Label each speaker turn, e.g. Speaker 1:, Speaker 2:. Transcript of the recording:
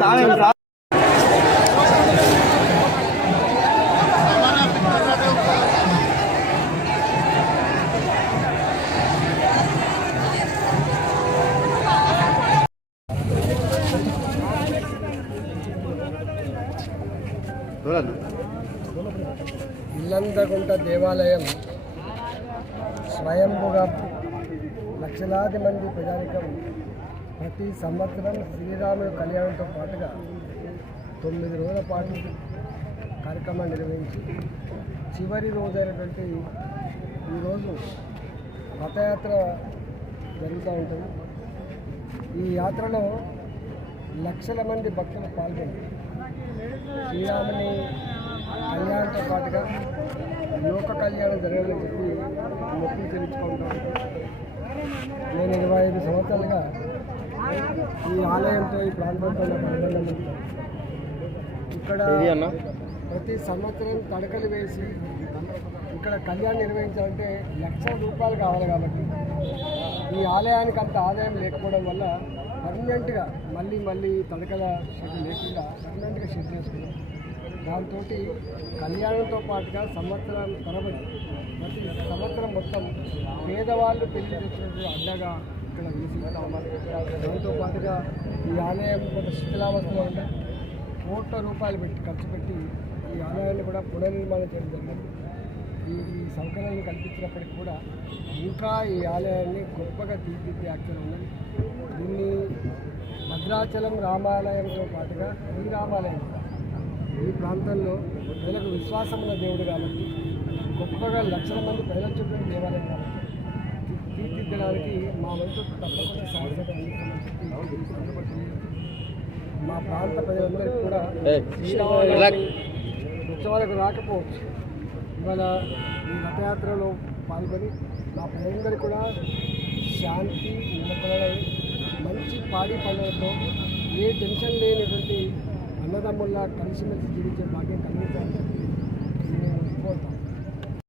Speaker 1: சாமி ఇల్లందగుంట దేవాలయం స్వయంభుగా లక్షలాది మంది ప్రజానికం ప్రతి సంవత్సరం శ్రీరాముడి కళ్యాణంతో పాటుగా తొమ్మిది రోజుల పాటు కార్యక్రమాన్ని నిర్వహించి చివరి రోజైనటువంటి ఈరోజు రథయాత్ర జరుగుతూ ఉంటుంది. ఈ యాత్రలో లక్షల మంది భక్తులు పాల్గొంటారు. శ్రీరాముని కళ్యాణంతో పాటుగా లోక కళ్యాణం జరగాలని చెప్పి మొక్కులు చెల్లించుకుంటాను నేను ఇరవై ఐదు సంవత్సరాలుగా ఈ ఆలయంతో ఈ ప్రాంతంతో నాకు ఇక్కడ ప్రతి సంవత్సరం తడకలు వేసి ఇక్కడ కళ్యాణం నిర్వహించాలంటే లక్షల రూపాయలు కావాలి కాబట్టి ఈ ఆలయానికి అంత ఆదాయం లేకపోవడం వల్ల పర్మనెంట్గా మళ్ళీ మళ్ళీ తడకల షెడ్ లేకుండా పర్మనెంట్గా షెడ్ చేసుకున్నాం. దాంతో కళ్యాణంతో పాటుగా సంవత్సరం తరబడి ప్రతి సంవత్సరం మొత్తం పేదవాళ్ళు పెళ్ళి చేసినట్టు అడ్డగా ఇక్కడ వేసి దాంతో పాటుగా ఈ ఆలయం కొంత శిథిలావస్థలో ఉంటే కోట్ల రూపాయలు పెట్టి ఖర్చు పెట్టి ఈ ఆలయాన్ని కూడా పునర్నిర్మాణం చేయడం జరిగింది. ఈ ఈ సౌకర్యాన్ని కల్పించినప్పటికీ కూడా ఇంకా ఈ ఆలయాన్ని గొప్పగా తీర్చిదిద్దే యాక్షన్ ఉన్నది దీన్ని భద్రాచలం రామాలయంతో పాటుగా శ్రీరామాలయం కూడా. ఈ ప్రాంతంలో ప్రజలకు విశ్వాసం ఉన్న దేవుడు కాబట్టి గొప్పగా లక్షల మంది ప్రజలు వచ్చేటువంటి దేవాలయం కాబట్టి తీర్చిదిద్దడానికి మా వంతు తప్పకుండా ఈ తెలియజేస్తూ మా ప్రాంత ప్రజలందరికీ కూడా శ్రీరామనవమి ఉత్సవాలకు రాకపోవచ్చు. ఇవాళ ఈ రథయాత్రలో పాల్గొని మా ప్రజలందరూ కూడా శాంతి నెలకొలై మంచి పాడి పనులతో ఏ టెన్షన్ లేనటువంటి అన్నదమ్ముల్లా కలిసిమెలిసి జీవించే భాగ్యం కలిగించాలని నేను కోరుతాను